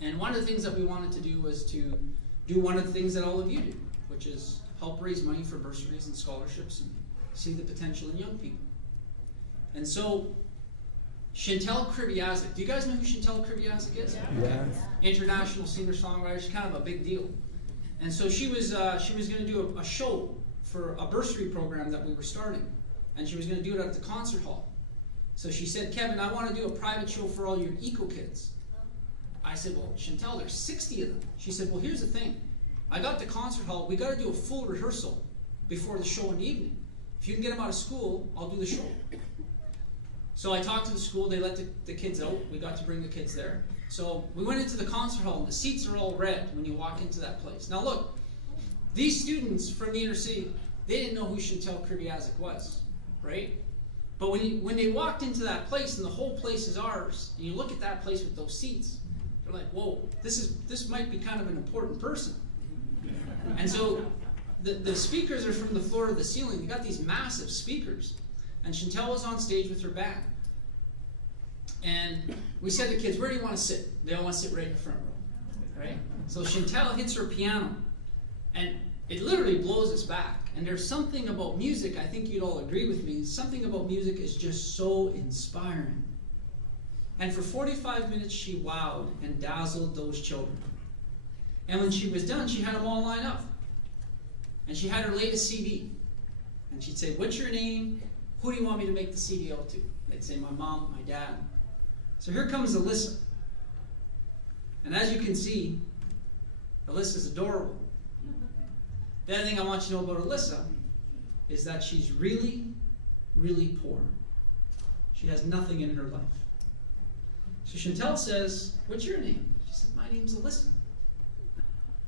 And one of the things that we wanted to do was to do one of the things that all of you do, which is help raise money for bursaries and scholarships and see the potential in young people. And so, Chantal Kriviazik, do you guys know who Chantal Kriviazik is? Yeah. International singer-songwriter, she's kind of a big deal. And so she was going to do a show for a bursary program that we were starting. And she was going to do it at the concert hall. So she said, Kevin, I want to do a private show for all your eco kids. I said, well, Chantal, there's 60 of them. She said, well, here's the thing. I got the concert hall. We got to do a full rehearsal before the show in the evening. If you can get them out of school, I'll do the show. So I talked to the school. They let the kids out. We got to bring the kids there. So we went into the concert hall, and the seats are all red when you walk into that place. Now look, these students from the inner city, they didn't know who Chantal Kriviazik was, right? But when they walked into that place, and the whole place is ours, and you look at that place with those seats, they're like, whoa, this might be kind of an important person. And so the speakers are from the floor to the ceiling. They got these massive speakers. And Chantal was on stage with her band. And we said to the kids, where do you want to sit? They all want to sit right in the front row. Right? So Chantal hits her piano. And it literally blows us back. And there's something about music, I think you'd all agree with me, something about music is just so inspiring. And for 45 minutes, she wowed and dazzled those children. And when she was done, she had them all line up. And she had her latest CD. And she'd say, what's your name? Who do you want me to make the CD out to? They'd say, my mom, my dad. So here comes Alyssa. And as you can see, Alyssa's adorable. The other thing I want you to know about Alyssa is that she's really, really poor. She has nothing in her life. So Chantal says, what's your name? She said, my name's Alyssa.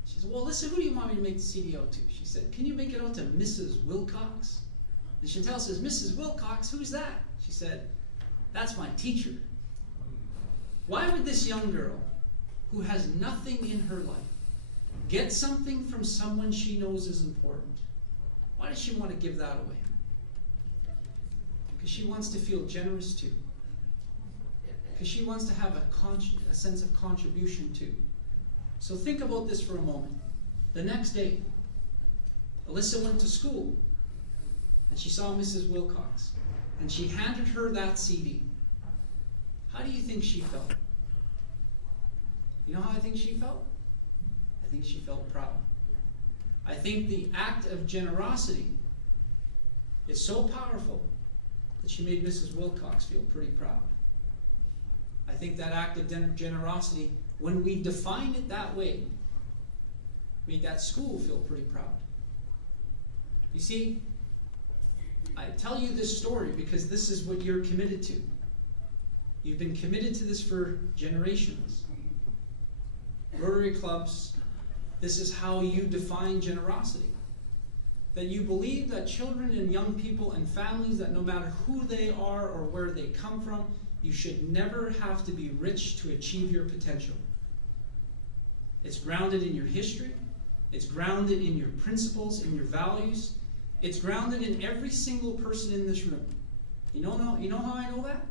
She said, well, Alyssa, who do you want me to make the CD out to? She said, can you make it out to Mrs. Wilcox? And Chantal says, Mrs. Wilcox, who's that? She said, that's my teacher. Why would this young girl, who has nothing in her life, get something from someone she knows is important? Why does she want to give that away? Because she wants to feel generous too. Because she wants to have a sense of contribution too. So think about this for a moment. The next day, Alyssa went to school, and she saw Mrs. Wilcox, and she handed her that CD. How do you think she felt? You know how I think she felt? I think she felt proud. I think the act of generosity is so powerful that she made Mrs. Wilcox feel pretty proud. I think that act of generosity, when we define it that way, made that school feel pretty proud. You see, I tell you this story because this is what you're committed to. You've been committed to this for generations. Rotary clubs, this is how you define generosity. That you believe that children and young people and families, that no matter who they are or where they come from, you should never have to be rich to achieve your potential. It's grounded in your history. It's grounded in your principles, in your values. It's grounded in every single person in this room. You know how I know that?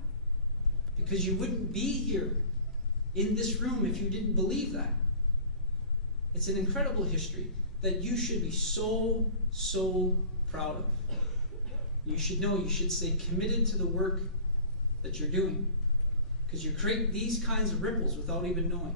Because you wouldn't be here in this room if you didn't believe that. It's an incredible history that you should be so, so proud of. You should know, you should stay committed to the work that you're doing. Because you create these kinds of ripples without even knowing.